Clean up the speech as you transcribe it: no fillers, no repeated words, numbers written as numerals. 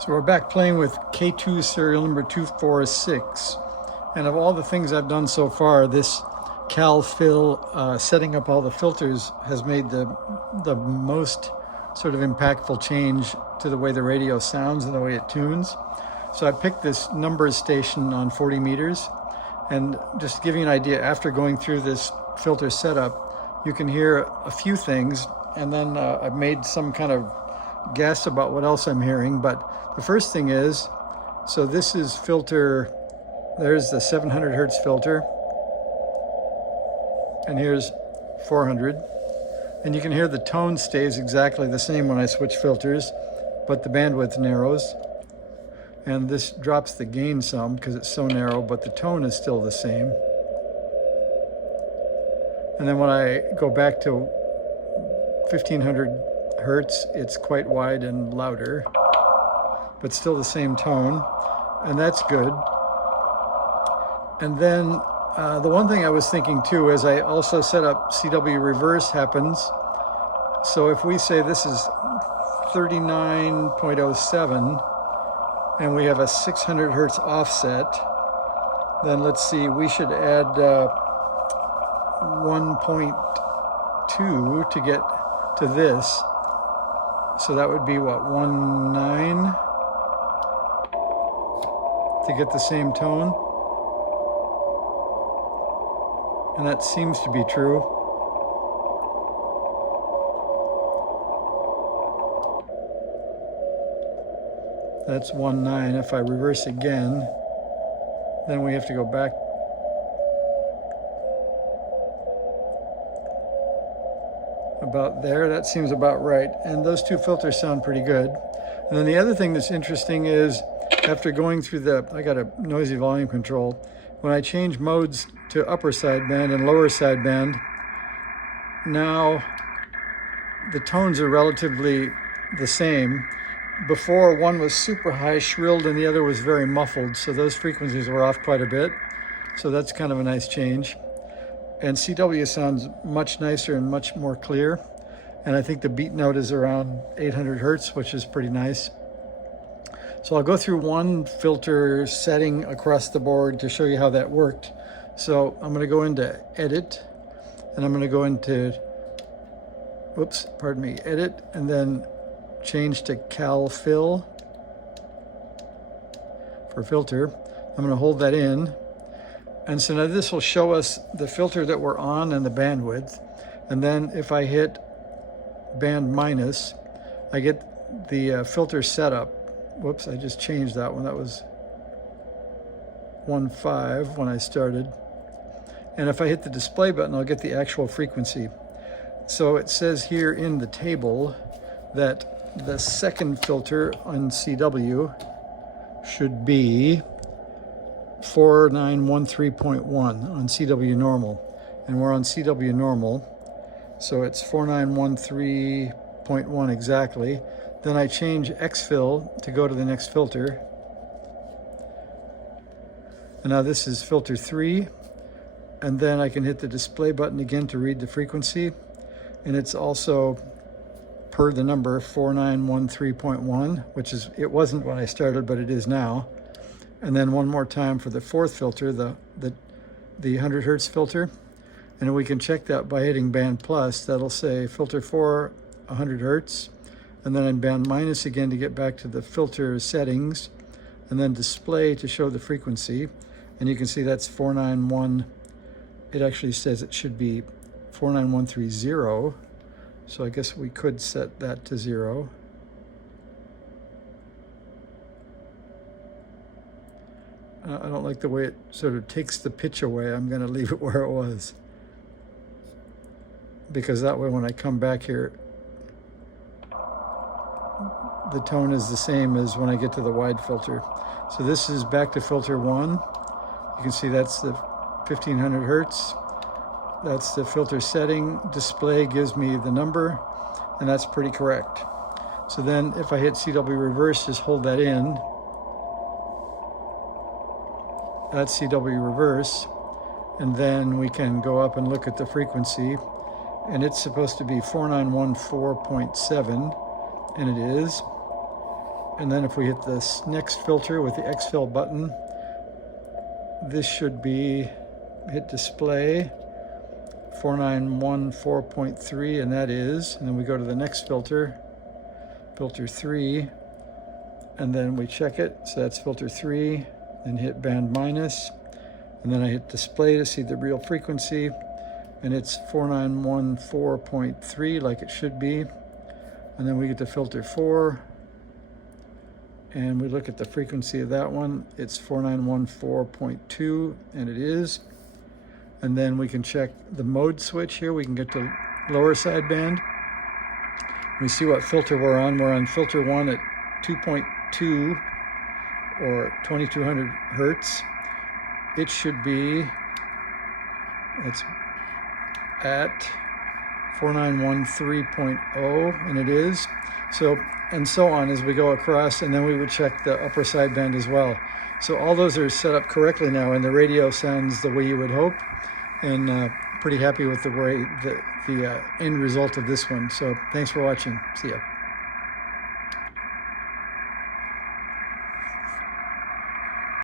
So we're back playing with K2 serial number 246. And of all the things I've done so far, this CAL FIL, setting up all the filters, has made the most sort of impactful change to the way the radio sounds and the way it tunes. So I picked this numbers station on 40 meters. And just to give you an idea, after going through this filter setup, you can hear a few things. And then I've made some kind of guess about what else I'm hearing. But the first thing is, so this is filter, there's the 700 hertz filter, and here's 400. And you can hear the tone stays exactly the same when I switch filters, but the bandwidth narrows. And this drops the gain some because it's so narrow, but the tone is still the same. And then when I go back to 1500 hertz, it's quite wide and louder, but still the same tone, and that's good. And then the one thing I was thinking too is I also set up CW reverse happens. So if we say this is 39.07 and we have a 600 hertz offset, then let's see, we should add 1.2 to get to this. So that would be what, 1.9 to get the same tone? And that seems to be true. That's 1.9. If I reverse again, then we have to go back. About there, that seems about right. And those two filters sound pretty good. And then the other thing that's interesting is after going through I got a noisy volume control, when I change modes to upper sideband and lower sideband, now the tones are relatively the same. Before, one was super high shrilled and the other was very muffled, so those frequencies were off quite a bit. So that's kind of a nice change. And CW sounds much nicer and much more clear. And I think the beat note is around 800 hertz, which is pretty nice. So I'll go through one filter setting across the board to show you how that worked. So I'm going to go into Edit, and I'm going to go into, Edit, and then change to CAL FIL for filter. I'm going to hold that in. And so now this will show us the filter that we're on and the bandwidth. And then if I hit band minus, I get the filter setup. Whoops, I just changed that one. That was 1.5 when I started. And if I hit the display button, I'll get the actual frequency. So it says here in the table that the second filter on CW should be 4913.1 on CW normal, and we're on CW normal, so it's 4913.1 exactly. Then I change X-Fill to go to the next filter, and now this is filter 3, and then I can hit the display button again to read the frequency, and it's also per the number 4913.1, which is, it wasn't when I started, but it is now. And then one more time for the fourth filter, the 100 hertz filter. And we can check that by hitting band plus. That'll say filter 4, 100 hertz. And then in band minus again to get back to the filter settings. And then display to show the frequency. And you can see that's 491. It actually says it should be 49130. So I guess we could set that to 0. I don't like the way it sort of takes the pitch away. I'm going to leave it where it was, because that way when I come back here, the tone is the same as when I get to the wide filter. So this is back to filter 1. You can see that's the 1500 hertz. That's the filter setting. Display gives me the number, and that's pretty correct. So then if I hit CW reverse, just hold that in. That's CW reverse, and then we can go up and look at the frequency, and it's supposed to be 4914.7, and it is. And then if we hit this next filter with the X-Fill button, this should be, hit display, 4914.3, and that is, and then we go to the next filter, filter 3, and then we check it, so that's filter 3, then hit band minus, and then I hit display to see the real frequency, and it's 4914.3 like it should be. And then we get to filter 4, and we look at the frequency of that one. It's 4914.2, and it is. And then we can check the mode switch here. We can get to lower sideband. We see what filter we're on. We're on filter 1 at 2.2 or 2200 hertz. It should be, it's at 4913.0, and it is. So, and so on as we go across, and then we would check the upper sideband as well. So all those are set up correctly now, and the radio sounds the way you would hope, and pretty happy with the way the end result of this one. So thanks for watching. See ya.